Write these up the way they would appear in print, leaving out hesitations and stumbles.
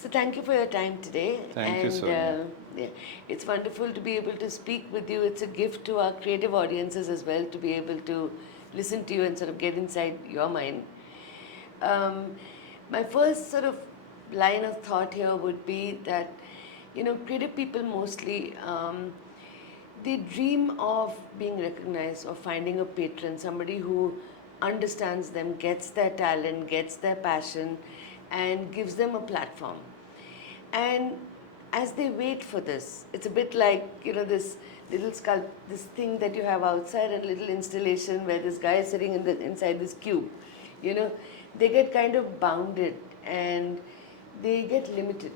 So thank you for your time today. Thank you, And Sonia. yeah, it's wonderful to be able to speak with you. It's a gift to our creative audiences as well to be able to listen to you and sort of get inside your mind. Um, my first sort of line of thought here would be that, creative people mostly, they dream of being recognized or finding a patron, somebody who understands them, gets their talent, gets their passion, and gives them a platform. And as they wait for this, it's a bit like, this little this thing that you have outside, a little installation where this guy is sitting inside this cube. You know, they get kind of bounded and they get limited.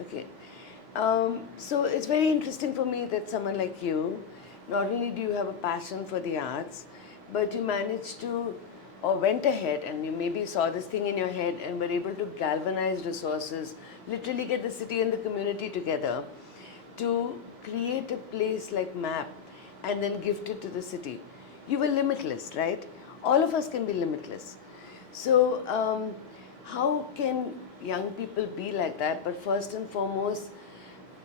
Okay. So it's very interesting for me that someone like you, not only do you have a passion for the arts, but you managed to, or went ahead and you maybe saw this thing in your head and were able to galvanize resources, literally get the city and the community together to create a place like MAP and then gift it to the city. You were limitless, right? All of us can be limitless. So, how can young people be like that? But first and foremost,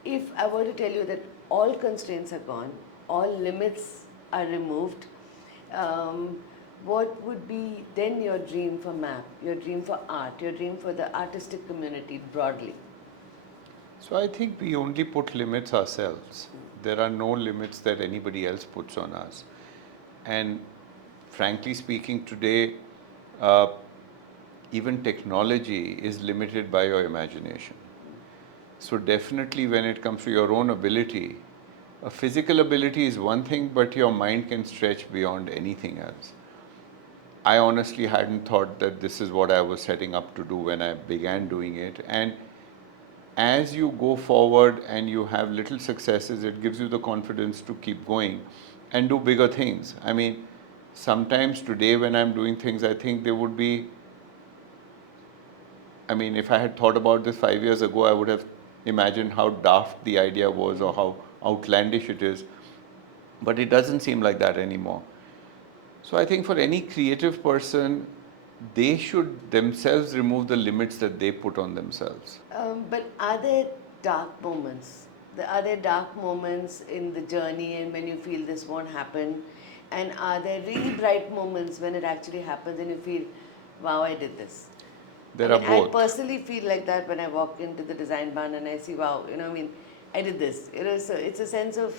if I were to tell you that all constraints are gone, all limits are removed, um, what would be then your dream for MAP, your dream for art, your dream for the artistic community broadly? So I think we only put limits ourselves. There are no limits that anybody else puts on us. And frankly speaking, today, uh, even technology is limited by your imagination. So definitely when it comes to your own ability, a physical ability is one thing, but your mind can stretch beyond anything else. I honestly hadn't thought that this is what I was setting up to do when I began doing it. And as you go forward and you have little successes, it gives you the confidence to keep going and do bigger things. I mean, sometimes today when I'm doing things, I think they would be, I mean, if I had thought about this 5 years ago, I would have imagined how daft the idea was or how outlandish it is. But it doesn't seem like that anymore. So I think for any creative person, they should themselves remove the limits that they put on themselves. But are there dark moments? Are there dark moments in the journey and when you feel this won't happen? And are there really bright moments when it actually happens and you feel, wow, I did this? I There are mean, I both. personally feel like that when I walk into the design barn and I see, wow, I did this. So it's a sense of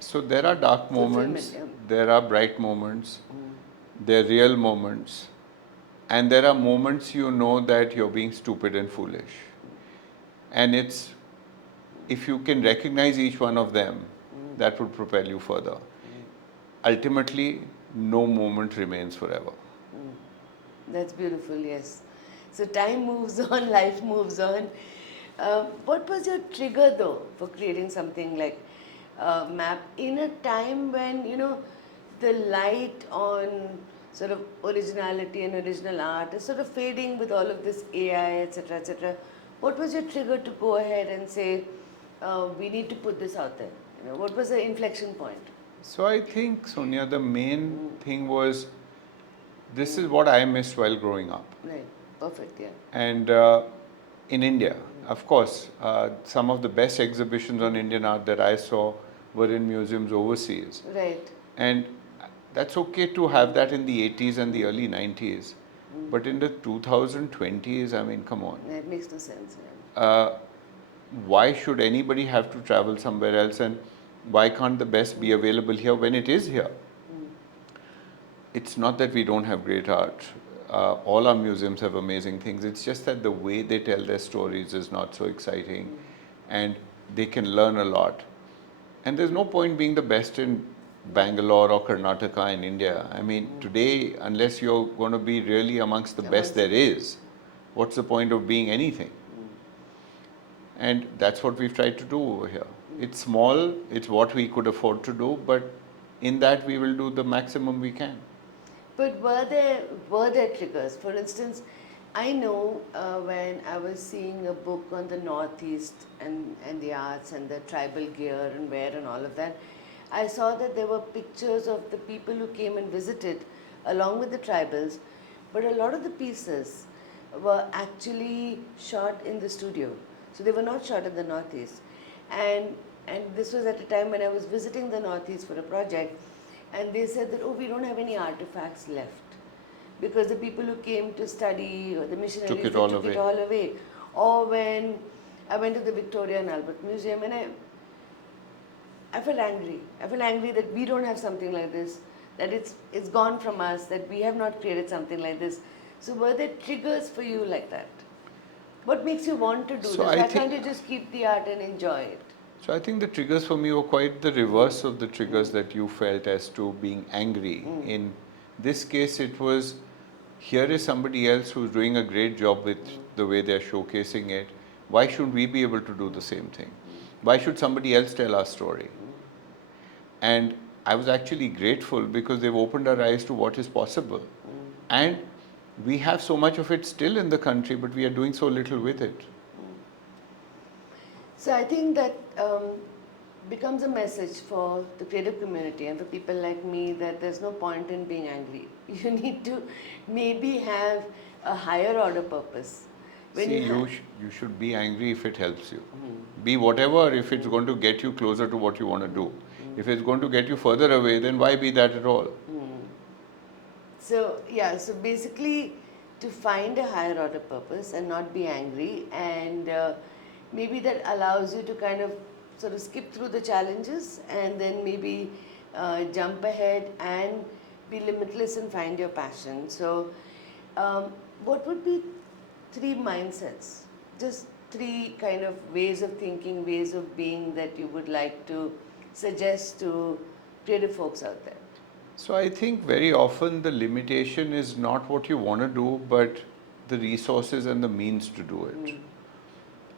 So there are dark fulfillment. moments, Yeah. there are bright moments, there are real moments, and there are moments you know that you're being stupid and foolish. And it's, if you can recognize each one of them, that would propel you further. Ultimately, no moment remains forever. That's beautiful, yes. So time moves on, life moves on. What was your trigger though for creating something like MAP in a time when, the light on sort of originality and original art is sort of fading with all of this AI, etc., etc. What was your trigger to go ahead and say, we need to put this out there? What was the inflection point? So I think, Sonia, the main thing was this is what I missed while growing up. Right, perfect, yeah. And in India, of course, some of the best exhibitions on Indian art that I saw were in museums overseas. Right. And that's okay to have that in the 80s and the early 90s. But in the 2020s, I mean, come on. That makes no sense. Yeah. Why should anybody have to travel somewhere else, and why can't the best be available here when it is here? It's not that we don't have great art. All our museums have amazing things. It's just that the way they tell their stories is not so exciting, and they can learn a lot. And there's no point being the best in Bangalore or Karnataka in India. I mean, today, unless you're going to be really amongst the best there is, what's the point of being anything? And that's what we've tried to do over here. It's small, it's what we could afford to do, but in that we will do the maximum we can. But were there triggers? For instance, I know when I was seeing a book on the Northeast and the arts and the tribal gear and wear and all of that, I saw that there were pictures of the people who came and visited along with the tribals, but a lot of the pieces were actually shot in the studio. So they were not shot in the Northeast. And and this was at a time when I was visiting the Northeast for a project, and they said that, oh, we don't have any artifacts left because the people who came to study or the missionaries Took it they all took away. it all away. Or when I went to the Victoria and Albert Museum, and I felt angry. I felt angry that we don't have something like this, that it's gone from us, that we have not created something like this. So were there triggers for you like that? What makes you want to do So this? I Why can't think you just keep the art and enjoy it? so I think the triggers for me were quite the reverse of the triggers that you felt as to being angry. In this case, it was here is somebody else who's doing a great job with the way they're showcasing it. Why should we be able to do the same thing? Why should somebody else tell our story? And I was actually grateful because they've opened our eyes to what is possible. And we have so much of it still in the country, but we are doing so little with it. So I think that becomes a message for the creative community and for people like me that there's no point in being angry. You need to maybe have a higher order purpose. When See, you you should be angry if it helps you. Be whatever if it's going to get you closer to what you want to do. If it's going to get you further away, then why be that at all? So yeah, so basically to find a higher order purpose and not be angry, and maybe that allows you to kind of sort of skip through the challenges and then maybe jump ahead and be limitless and find your passion. So what would be three mindsets, just three kind of ways of thinking, ways of being that you would like to suggest to creative folks out there? So I think very often the limitation is not what you want to do, but the resources and the means to do it.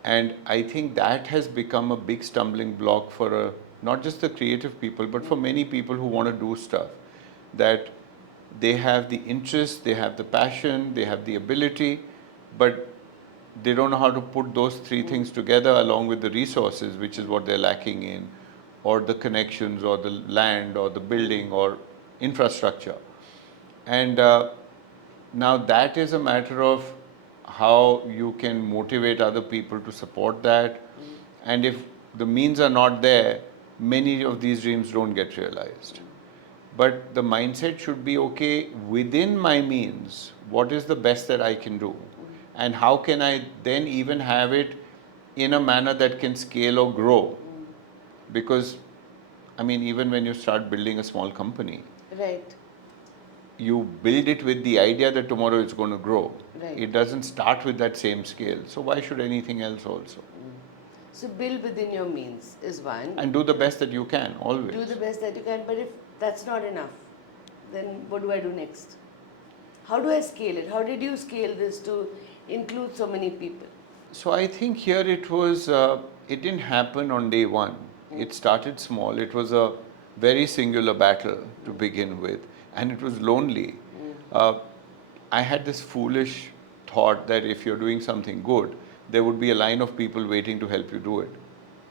And I think that has become a big stumbling block for not just the creative people, but for many people who want to do stuff. That they have the interest, they have the passion, they have the ability, but they don't know how to put those three things together along with the resources, which is what they're lacking in, or the connections, or the land, or the building, or infrastructure. And now that is a matter of how you can motivate other people to support that. And if the means are not there, many of these dreams don't get realized. But the mindset should be okay, within my means, what is the best that I can do? And how can I then even have it in a manner that can scale or grow? Because, I mean, even when you start building a small company, Right. you build it with the idea that tomorrow it's going to grow. Right. It doesn't start with that same scale. So why should anything else also? So build within your means is one. And do the best that you can, always. Do the best that you can, but if that's not enough, then what do I do next? How do I scale it? How did you scale this to include so many people? So I think here it didn't happen on day one. It started small. It was a very singular battle to begin with, and it was lonely. Uh, I had this foolish thought that if you're doing something good, there would be a line of people waiting to help you do it.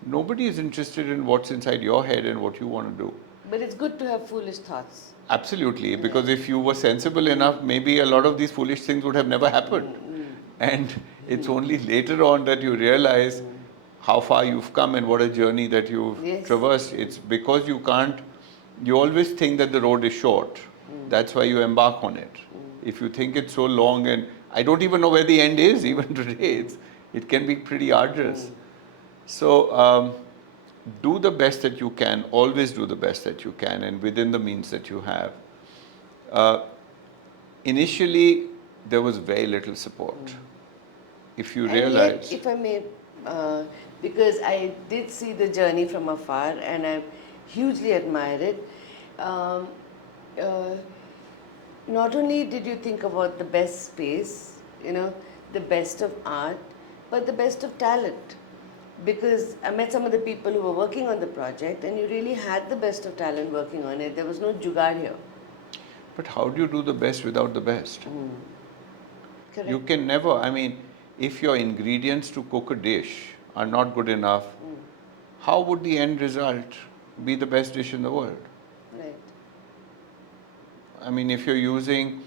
Nobody is interested in what's inside your head and what you want to do. But it's good to have foolish thoughts. Absolutely, because if you were sensible enough, maybe a lot of these foolish things would have never happened. And it's only later on that you realize how far you've come and what a journey that you've Yes. traversed. It's because you always think that the road is short. That's why you embark on it. If you think it's so long, and I don't even know where the end is, even today, it can be pretty arduous. So, do the best that you can, always do the best that you can, and within the means that you have. Initially, there was very little support. If you And realize, yet, if I may, because I did see the journey from afar and I hugely admire it. Um, uh, Not only did you think about the best space, the best of art, but the best of talent. Because I met some of the people who were working on the project, and you really had the best of talent working on it. There was no jugaad here. but how do you do the best without the best? Correct. You can never, I mean, if your ingredients to cook a dish are not good enough, how would the end result be the best dish in the world? Right. I mean, if you're using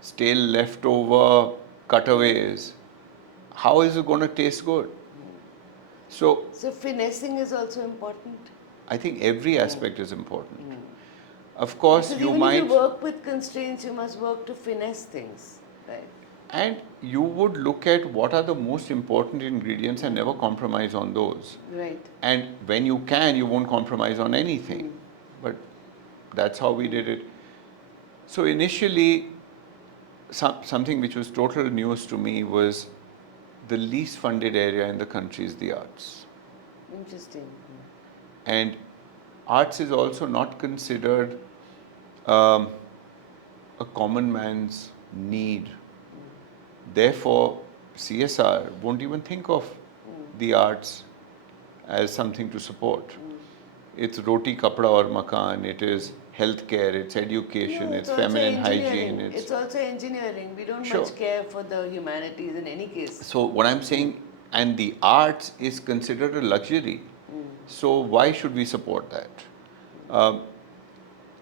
stale leftover cutaway is, how is it going to taste good? So So finessing is also important. I think every aspect is important. Of course, Because you even if you might, work with constraints, you must work to finesse things, right? and you would look at what are the most important ingredients and never compromise on those. Right. And when you can, you won't compromise on anything. But that's how we did it. So initially, something which was total news to me was the least funded area in the country is the arts. Interesting. And arts is also not considered um, a common man's need. Therefore, CSR won't even think of the arts as something to support. It's roti, kapda or makan, it is healthcare, it's education, No, it's also feminine engineering. hygiene. It's also engineering. We don't Sure. much care for the humanities in any case. So what I'm saying, and the arts is considered a luxury. So why should we support that? Um,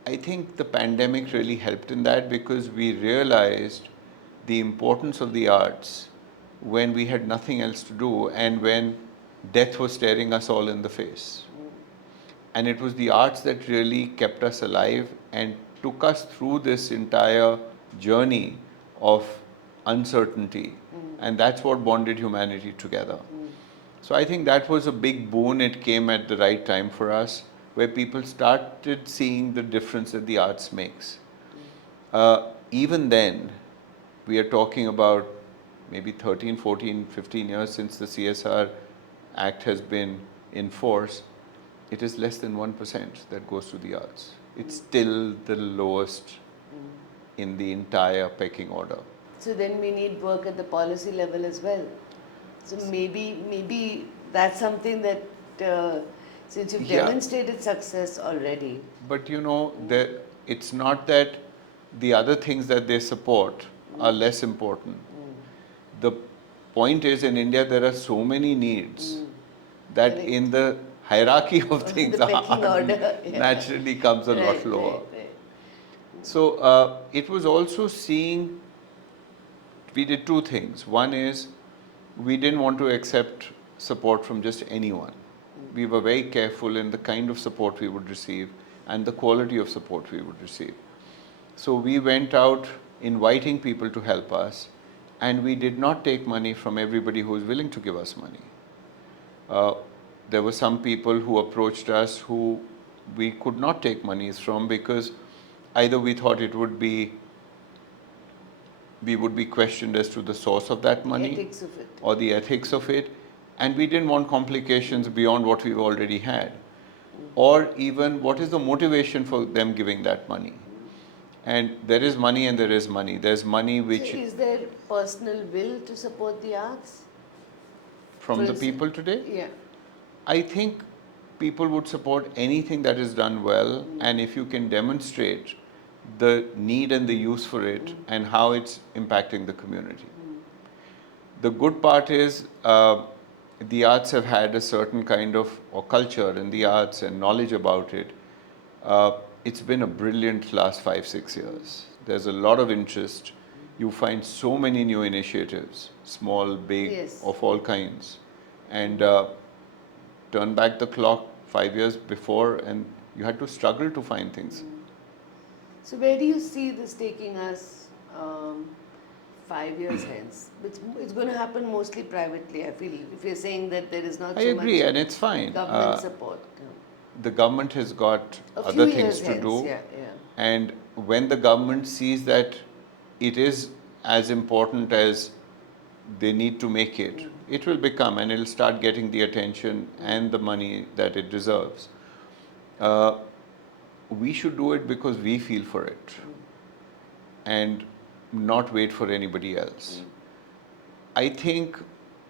I think the pandemic really helped in that because we realized the importance of the arts when we had nothing else to do and when death was staring us all in the face. And it was the arts that really kept us alive and took us through this entire journey of uncertainty. And that's what bonded humanity together. So I think that was a big boon. It came at the right time for us, where people started seeing the difference that the arts makes. Even then, we are talking about maybe 13, 14, 15 years since the CSR Act has been in force. It is less than 1% that goes to the arts. It's still the lowest in the entire pecking order. So then we need work at the policy level as well. So maybe that's something that since you've Yeah. demonstrated success already. But you know, it's not that the other things that they support are less important. The point is, in India, there are so many needs that Correct. in the hierarchy of The things, pecking order, yeah. naturally comes a lot lower. Right. So it was also seeing, we did two things. One is, we didn't want to accept support from just anyone. We were very careful in the kind of support we would receive and the quality of support we would receive. So we went out inviting people to help us, and we did not take money from everybody who was willing to give us money. There were some people who approached us who we could not take monies from because either we thought we would be questioned as to the source of that money, Ethics of it. or the ethics of it, and we didn't want complications beyond what we've already had, or even what is the motivation for them giving that money. And there is money and there is money. There's money which So is there personal will to support the arts? from the people today, Yeah. I think people would support anything that is done well, and if you can demonstrate the need and the use for it and how it's impacting the community. The good part is the arts have had a certain kind of or culture in the arts and knowledge about it. It's been a brilliant last 5-6 years. There's a lot of interest. You find so many new initiatives, small, big, Yes. of all kinds. And turn back the clock 5 years before, and you had to struggle to find things. So where do you see this taking us 5 years hence? It's going to happen mostly privately, I feel. If you're saying that there is not I so agree, much and it's fine. government support. The government has got A other few things years to hence, do. yeah. And when the government sees that it is as important as they need to make it, it will become, and it'll start getting the attention and the money that it deserves. We should do it because we feel for it and not wait for anybody else. I think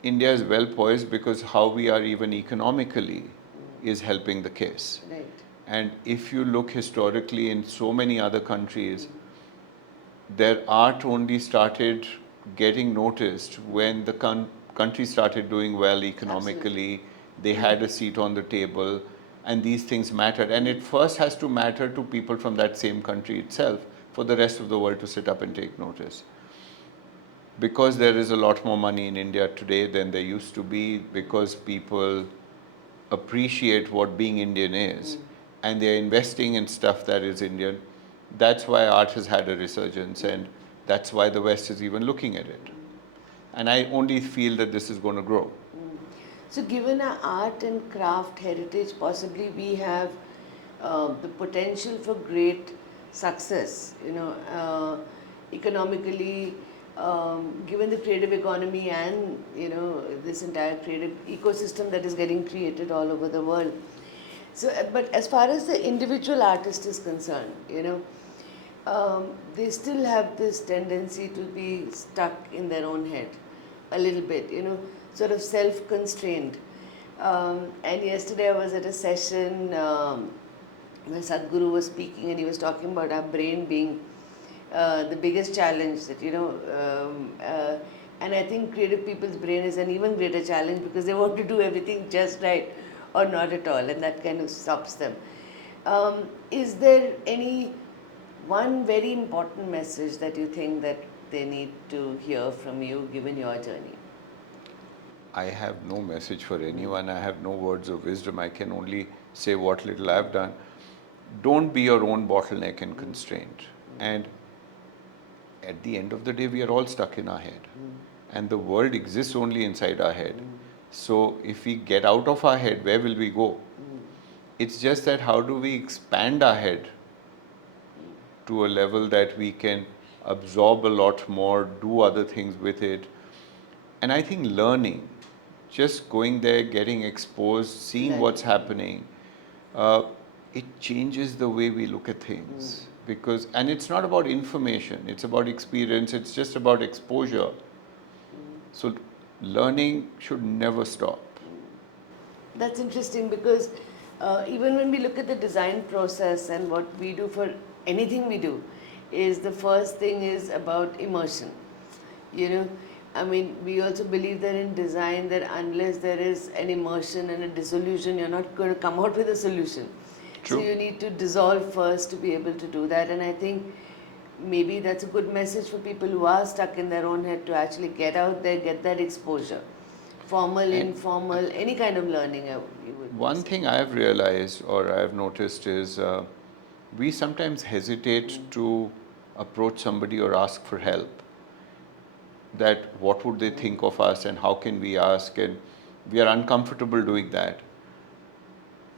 India is well poised because how we are even economically is helping the case. Right. And if you look historically in so many other countries, their art only started getting noticed when the country started doing well economically, they had a seat on the table, and these things mattered. And it first has to matter to people from that same country itself for the rest of the world to sit up and take notice. because there is a lot more money in India today than there used to be, because people appreciate what being Indian is, and they're investing in stuff that is Indian. That's why art has had a resurgence, and that's why the West is even looking at it. And I only feel that this is going to grow. So, given our art and craft heritage, possibly we have the potential for great success, economically, given the creative economy and, this entire creative ecosystem that is getting created all over the world. So, but as far as the individual artist is concerned, they still have this tendency to be stuck in their own head a little bit, sort of self-constrained. And yesterday I was at a session where Sadhguru was speaking, and he was talking about our brain being the biggest challenge that, and I think creative people's brain is an even greater challenge because they want to do everything just right or not at all, and that kind of stops them. Is there any one very important message that you think that they need to hear from you given your journey? I have no message for anyone. I have no words of wisdom. I can only say what little I've done. Don't be your own bottleneck and constraint. And at the end of the day, we are all stuck in our head. And the world exists only inside our head. So if we get out of our head, where will we go? It's just that how do we expand our head to a level that we can absorb a lot more, do other things with it. And I think learning, just going there, getting exposed, seeing what's happening, it changes the way we look at things. Because, and it's not about information, it's about experience, it's just about exposure. So learning should never stop. That's interesting because even when we look at the design process and what we do for anything we do, is the first thing is about immersion. I mean, we also believe that in design that unless there is an immersion and a dissolution, you're not going to come out with a solution. True. So you need to dissolve first to be able to do that. And I think maybe that's a good message for people who are stuck in their own head to actually get out there, get that exposure. Formal, informal, any kind of learning. One thing I have realized or I have noticed is we sometimes hesitate to approach somebody or ask for help. That what would they think of us and how can we ask, and we are uncomfortable doing that.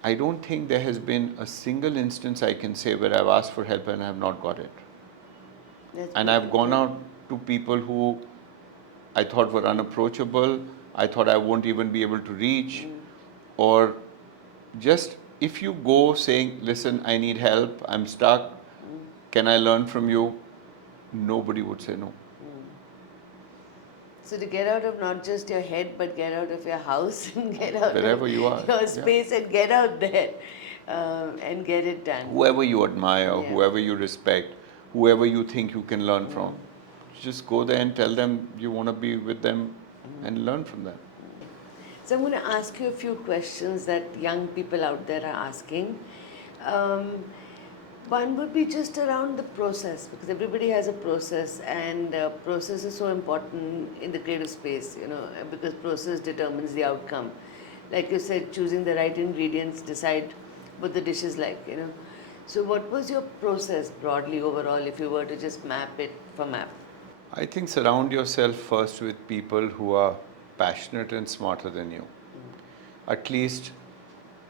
I don't think there has been a single instance I can say where I've asked for help and I have not got it. And I've gone out to people who I thought were unapproachable, I thought I won't even be able to reach, or just if you go saying, listen, I need help, I'm stuck, can I learn from you? Nobody would say no. So to get out of not just your head, but get out of your house and get out Wherever of you are, your space and get out there and get it done. Whoever you admire, whoever you respect, whoever you think you can learn from, just go there and tell them you want to be with them and learn from them. So I'm going to ask you a few questions that young people out there are asking. One would be just around the process, because everybody has a process, and process is so important in the creative space, because process determines the outcome. Like you said, choosing the right ingredients decide what the dish is like, So what was your process broadly overall if you were to just map it for map? I think surround yourself first with people who are passionate and smarter than you. At least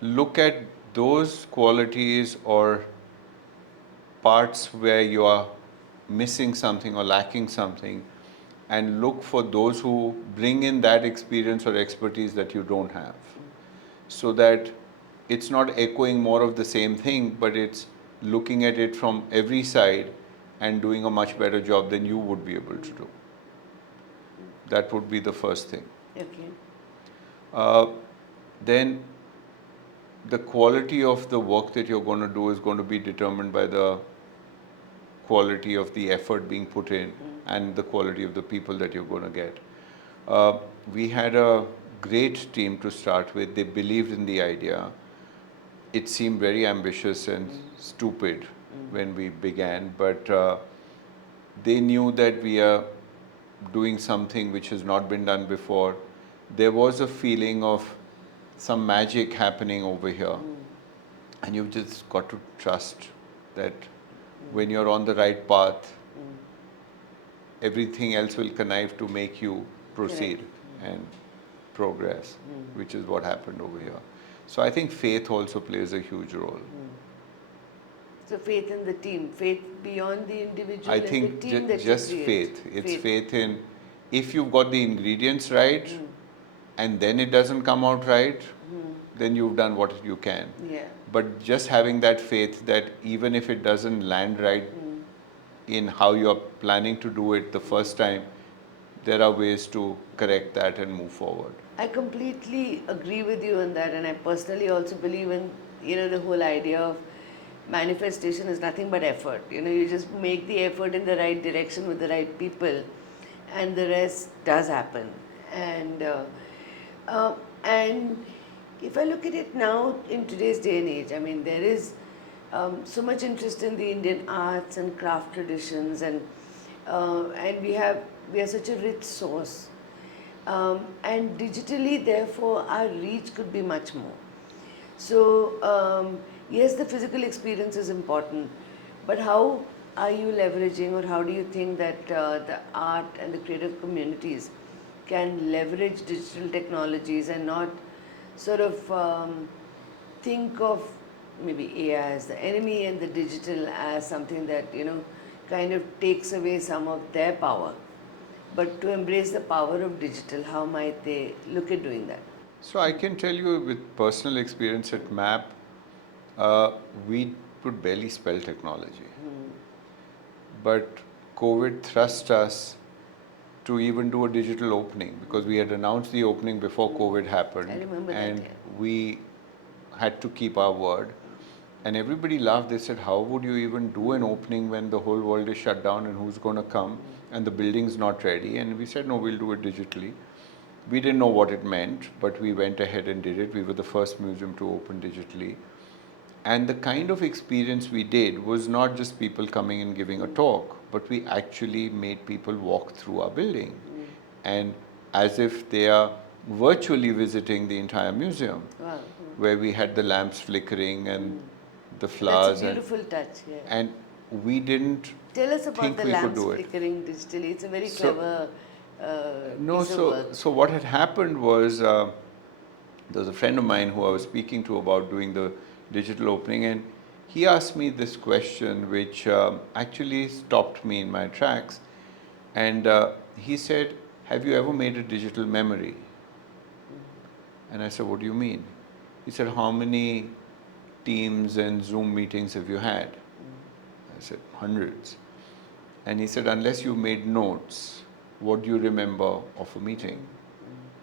look at those qualities or parts where you are missing something or lacking something, and look for those who bring in that experience or expertise that you don't have, so that it's not echoing more of the same thing, but it's looking at it from every side and doing a much better job than you would be able to do. That would be the first thing. Okay. Then the quality of the work that you're going to do is going to be determined by the quality of the effort being put in and the quality of the people that you're going to get. We had a great team to start with. They believed in the idea. It seemed very ambitious and stupid when we began, but they knew that we are doing something which has not been done before. There was a feeling of some magic happening over here. And you've just got to trust that when you're on the right path, everything else will connive to make you proceed and progress, which is what happened over here. So I think faith also plays a huge role. So faith in the team, faith beyond the individual I and think the team that just you create. faith. It's faith in, if you've got the ingredients right and then it doesn't come out right, then you've done what you can. Yeah. But just having that faith that even if it doesn't land right in how you're planning to do it the first time, there are ways to correct that and move forward. I completely agree with you on that, and I personally also believe in the whole idea of manifestation is nothing but effort. You just make the effort in the right direction with the right people, and the rest does happen. And if I look at it now in today's day and age, I mean there is so much interest in the Indian arts and craft traditions, and we are such a rich source. And digitally, therefore, our reach could be much more. So, yes, the physical experience is important, but how are you leveraging, or how do you think that the art and the creative communities can leverage digital technologies and not sort of think of maybe AI as the enemy and the digital as something that kind of takes away some of their power? But to embrace the power of digital, how might they look at doing that? So I can tell you with personal experience at MAP, we could barely spell technology. But COVID thrust us to even do a digital opening because we had announced the opening before COVID happened. I remember that, and yeah. we had to keep our word. And everybody laughed. They said, how would you even do an opening when the whole world is shut down and who's going to come and the building's not ready? And we said, no, we'll do it digitally. We didn't know what it meant, but we went ahead and did it. We were the first museum to open digitally. And the kind of experience we did was not just people coming and giving a talk, but we actually made people walk through our building. And as if they are virtually visiting the entire museum, Wow. where we had the lamps flickering and the That's flowers. a beautiful touch, yeah. And we didn't Tell us about think the we could lamps do it. flickering digitally. It's a very So- clever No, piece of work. so what had happened was there was a friend of mine who I was speaking to about doing the digital opening, and he asked me this question which actually stopped me in my tracks. And he said, have you ever made a digital memory? And I said, what do you mean? He said, how many Teams and Zoom meetings have you had? I said, hundreds. And he said, unless you made notes, what do you remember of a meeting?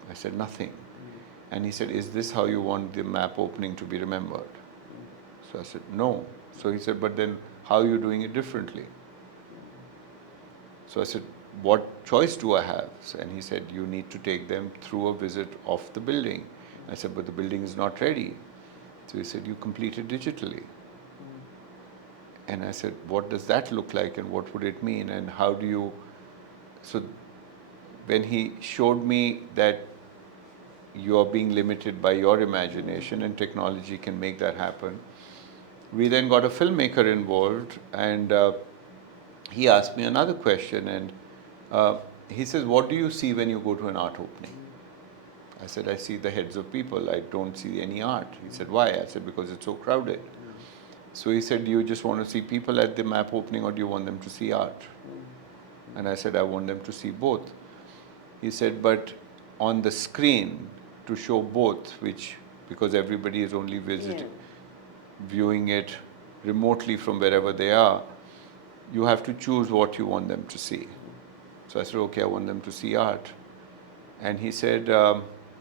I said, nothing. And he said, is this how you want the MAP opening to be remembered? So I said, no. So he said, but then how are you doing it differently? So I said, what choice do I have? And he said, you need to take them through a visit of the building. I said, but the building is not ready. So he said, you complete it digitally. And I said, what does that look like and what would it mean and how do you... So when he showed me that you are being limited by your imagination and technology can make that happen, we then got a filmmaker involved, and he asked me another question, and he says, what do you see when you go to an art opening? I said, I see the heads of people. I don't see any art. He said, why? I said, because it's so crowded. So he said, do you just want to see people at the MAP opening or do you want them to see art? And I said, I want them to see both. He said, but on the screen to show both, which, because everybody is only viewing it remotely from wherever they are, you have to choose what you want them to see. So I said, okay, I want them to see art. And he said,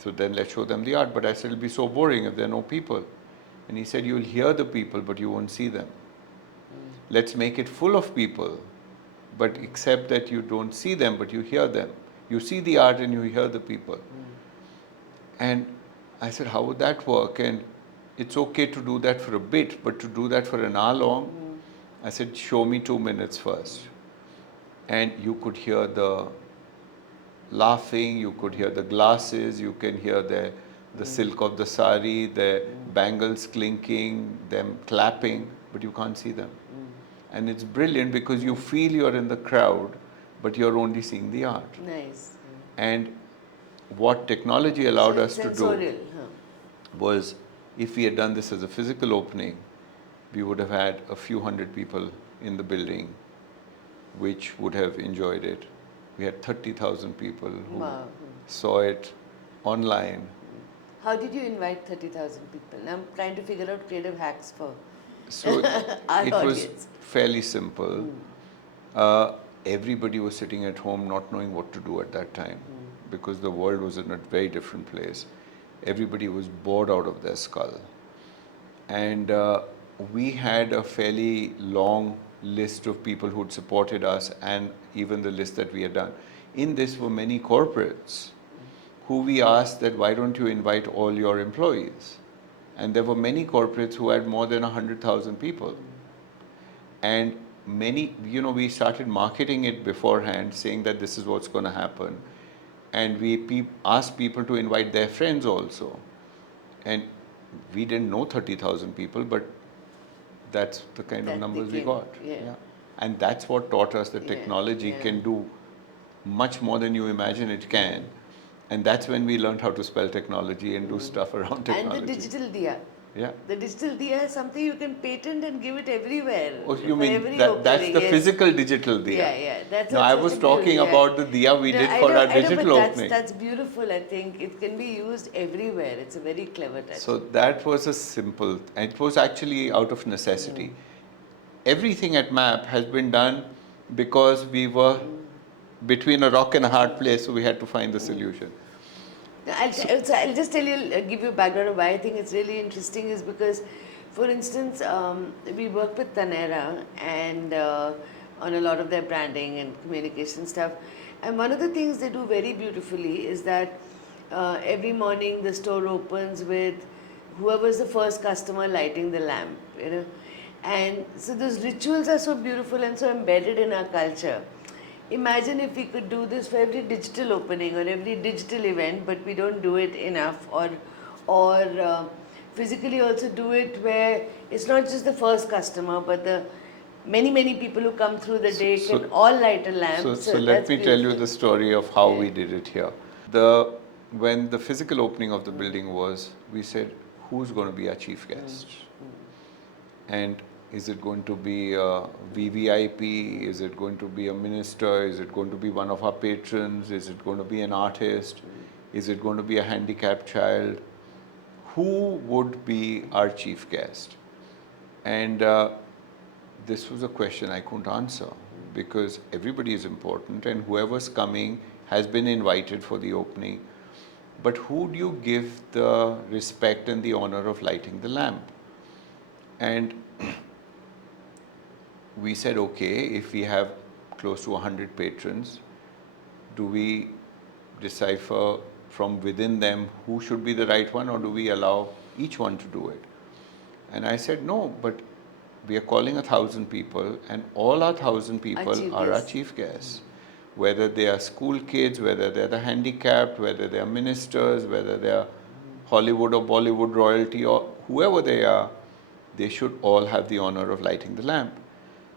so then let's show them the art. But I said, it'll be so boring if there are no people. And he said, you'll hear the people, but you won't see them. Let's make it full of people, but except that you don't see them, but you hear them. You see the art and you hear the people. And I said, how would that work? And it's okay to do that for a bit, but to do that for an hour long, I said, show me 2 minutes first. And you could hear the laughing, you could hear the glasses, you can hear the silk of the sari, the bangles clinking, them clapping, but you can't see them. And it's brilliant because you feel you're in the crowd, but you're only seeing the art. Nice. And what technology allowed So us to do sensorial. Huh. was, if we had done this as a physical opening, we would have had a few hundred people in the building which would have enjoyed it. We had 30,000 people who Wow. saw it online. How did you invite 30,000 people? I'm trying to figure out creative hacks for So our it was audience. fairly simple. Everybody was sitting at home not knowing what to do at that time because the world was in a very different place. Everybody was bored out of their skull. And we had a fairly long list of people who'd supported us and even the list that we had done. In this were many corporates who we asked that why don't you invite all your employees? And there were many corporates who had more than 100,000 people. And many, we started marketing it beforehand, saying that this is what's going to happen. And we asked people to invite their friends also. And we didn't know 30,000 people, but that's the kind of That numbers we became, got. yeah. And that's what taught us that Yeah, technology yeah. can do much more than you imagine it can. And that's when we learned how to spell technology and do stuff around technology. And the digital diya. Yeah. The digital diya is something you can patent and give it everywhere. Oh, you for mean every that's opening, the yes. physical digital diya? Yeah, yeah. That's No, I such was a talking beautiful, about the diya we No, did I for know, our I know, digital but opening. that's beautiful. I think it can be used everywhere. It's a very clever touch. So that was a simple, and it was actually out of necessity. Everything at MAP has been done because we were between a rock and a hard place, so we had to find the solution. I'll just tell you, give you a background of why I think it's really interesting is because, for instance, we work with Tanera and on a lot of their branding and communication stuff. And one of the things they do very beautifully is that every morning the store opens with whoever's the first customer lighting the lamp. And so those rituals are so beautiful and so embedded in our culture. Imagine if we could do this for every digital opening or every digital event, but we don't do it enough, or physically also do it where it's not just the first customer, but the many people who come through the day can all light a lamp. So let me tell you the story of how we did it here. When the physical opening of the building was, we said, who's going to be our chief guest? And is it going to be a VVIP? Is it going to be a minister? Is it going to be one of our patrons? Is it going to be an artist? Is it going to be a handicapped child? Who would be our chief guest? And this was a question I couldn't answer because everybody is important and whoever's coming has been invited for the opening. But who do you give the respect and the honor of lighting the lamp? And we said, okay, if we have close to 100 patrons, do we decipher from within them who should be the right one, or do we allow each one to do it? And I said, no, but we are calling 1,000 people, and all our 1,000 people are our chief guests. Whether they are school kids, whether they're the handicapped, whether they are ministers, whether they are Hollywood or Bollywood royalty, or whoever they are, they should all have the honor of lighting the lamp.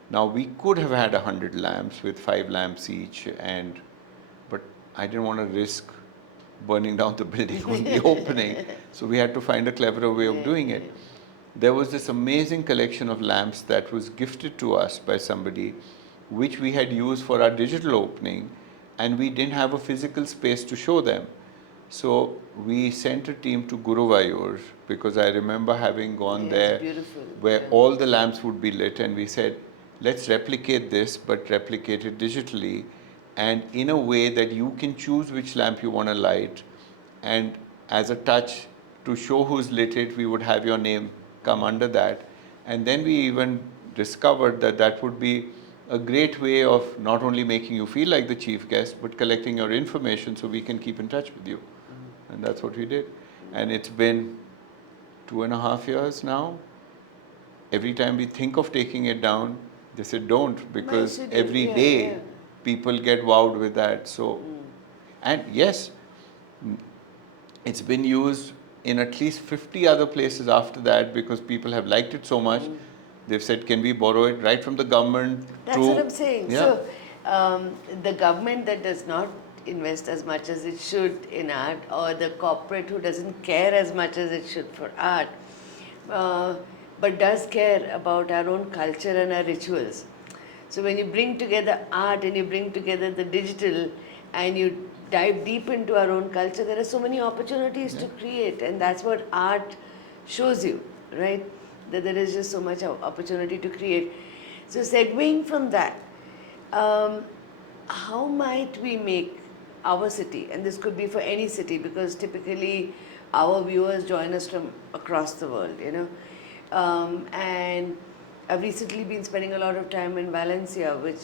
Now, we could have had 100 lamps with 5 lamps each, but I didn't want to risk burning down the building on the opening, so we had to find a cleverer way of doing it. There was this amazing collection of lamps that was gifted to us by somebody, which we had used for our digital opening, and we didn't have a physical space to show them. So we sent a team to Guruvayur, because I remember having gone there where all the lamps would be lit, and we said, let's replicate this, but replicate it digitally and in a way that you can choose which lamp you want to light. And as a touch to show who's lit it, we would have your name come under that. And then we even discovered that that would be a great way of not only making you feel like the chief guest, but collecting your information so we can keep in touch with you. And that's what we did. And it's been 2.5 years now. Every time we think of taking it down, they said don't, because every day people get wowed with that. So And yes, it's been used in at least 50 other places after that because people have liked it so much. They've said, can we borrow it right from the government That's what to, I'm saying. yeah. So, the government that does not invest as much as it should in art, or the corporate who doesn't care as much as it should for art, uh, but does care about our own culture and our rituals. So, when you bring together art and you bring together the digital and you dive deep into our own culture, there are so many opportunities to create, and that's what art shows you, right? That there is just so much opportunity to create. So, segueing from that, um, how might we make our city, and this could be for any city because typically our viewers join us from across the world, and I've recently been spending a lot of time in Valencia, which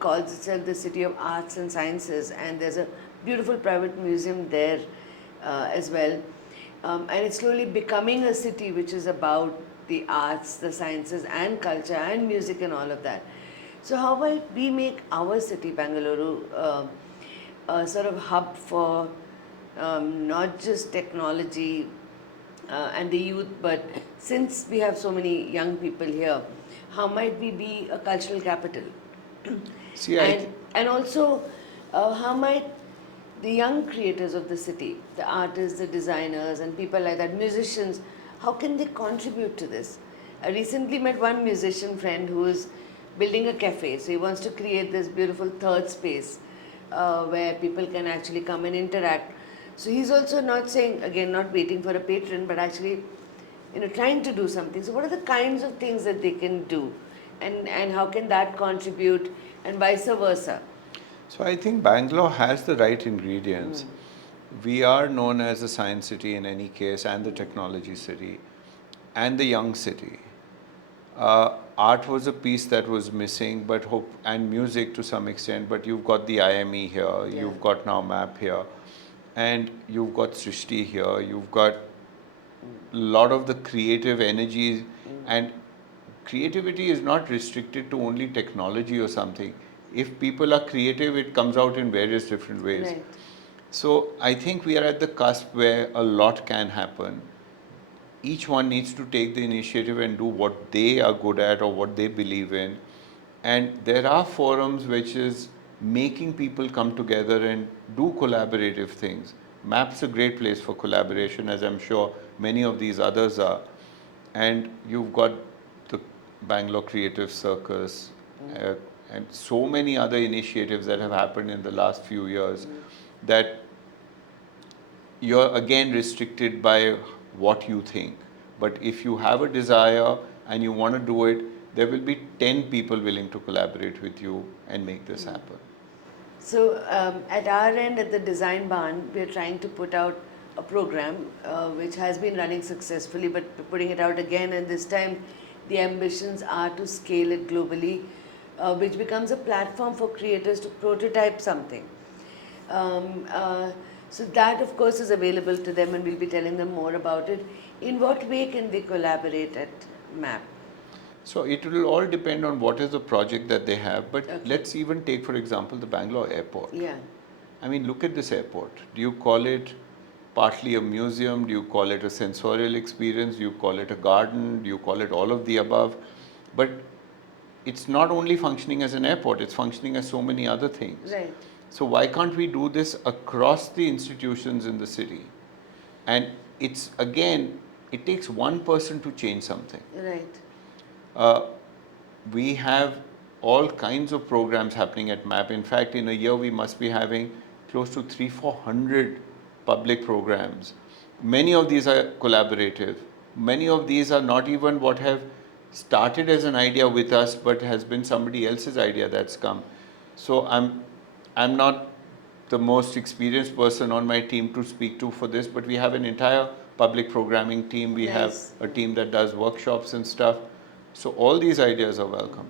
calls itself the city of arts and sciences, and there's a beautiful private museum there as well. And it's slowly becoming a city which is about the arts, the sciences, and culture, and music, and all of that. So, how might we make our city, Bengaluru, a sort of hub for not just technology and the youth, but since we have so many young people here, how might we be a cultural capital? See, And also, how might the young creators of the city, the artists, the designers, and people like that, musicians, how can they contribute to this? I recently met one musician friend who is building a cafe. So he wants to create this beautiful third space where people can actually come and interact. So he's also not saying, again, not waiting for a patron, but actually, trying to do something. So what are the kinds of things that they can do? And how can that contribute and vice versa? so I think Bangalore has the right ingredients. We are known as the science city in any case, and the technology city, and the young city. Art was a piece that was missing, but hope and music to some extent. But you've got the IME here, you've got now MAP here, and you've got Srishti here. You've got a lot of the creative energies, and creativity is not restricted to only technology or something. If people are creative, it comes out in various different ways. Right. So I think we are at the cusp where a lot can happen. Each one needs to take the initiative and do what they are good at or what they believe in. And there are forums which is making people come together and do collaborative things. MAP's a great place for collaboration, as I'm sure many of these others are. And you've got the Bangalore Creative Circus, and so many other initiatives that have happened in the last few years that you're again restricted by what you think. But if you have a desire and you want to do it, there will be 10 people willing to collaborate with you and make this happen. So, at our end, at the Design Barn, we are trying to put out a program which has been running successfully, but we're putting it out again, and this time the ambitions are to scale it globally, which becomes a platform for creators to prototype something. So that, of course, is available to them, and we'll be telling them more about it. In what way can they collaborate at MAP? So it will all depend on what is the project that they have. But Okay. let's even take, for example, the Bangalore airport. Yeah. I mean, look at this airport. Do you call it partly a museum? Do you call it a sensorial experience? Do you call it a garden? Do you call it all of the above? But it's not only functioning as an airport, it's functioning as so many other things. Right. So why can't we do this across the institutions in the city? And it's again, it takes one person to change something. Right. We have all kinds of programs happening at MAP. In fact, in a year we must be having close to 300-400 public programs. Many of these are collaborative. Many of these are not even what have started as an idea with us, but has been somebody else's idea that's come. So I'm not the most experienced person on my team to speak to for this, but we have an entire public programming team. We have Nice. a team that does workshops and stuff. So all these ideas are welcome.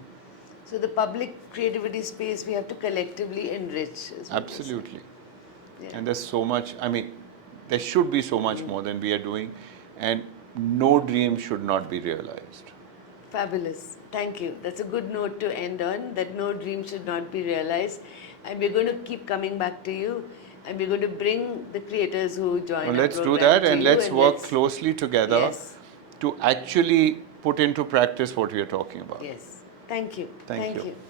So the public creativity space we have to collectively enrich. Is what you're saying. Absolutely. Yeah. And there's so much, I mean, there should be so much more than we are doing, and no dream should not be realized. Fabulous. Thank you. That's a good note to end on, that no dream should not be realized. And we're going to keep coming back to you And we're going to bring the creators who join Well, our let's do program that to and you let's work let's- closely together Yes, to actually put into practice what we are talking about. yes. Thank you. Thank you. you.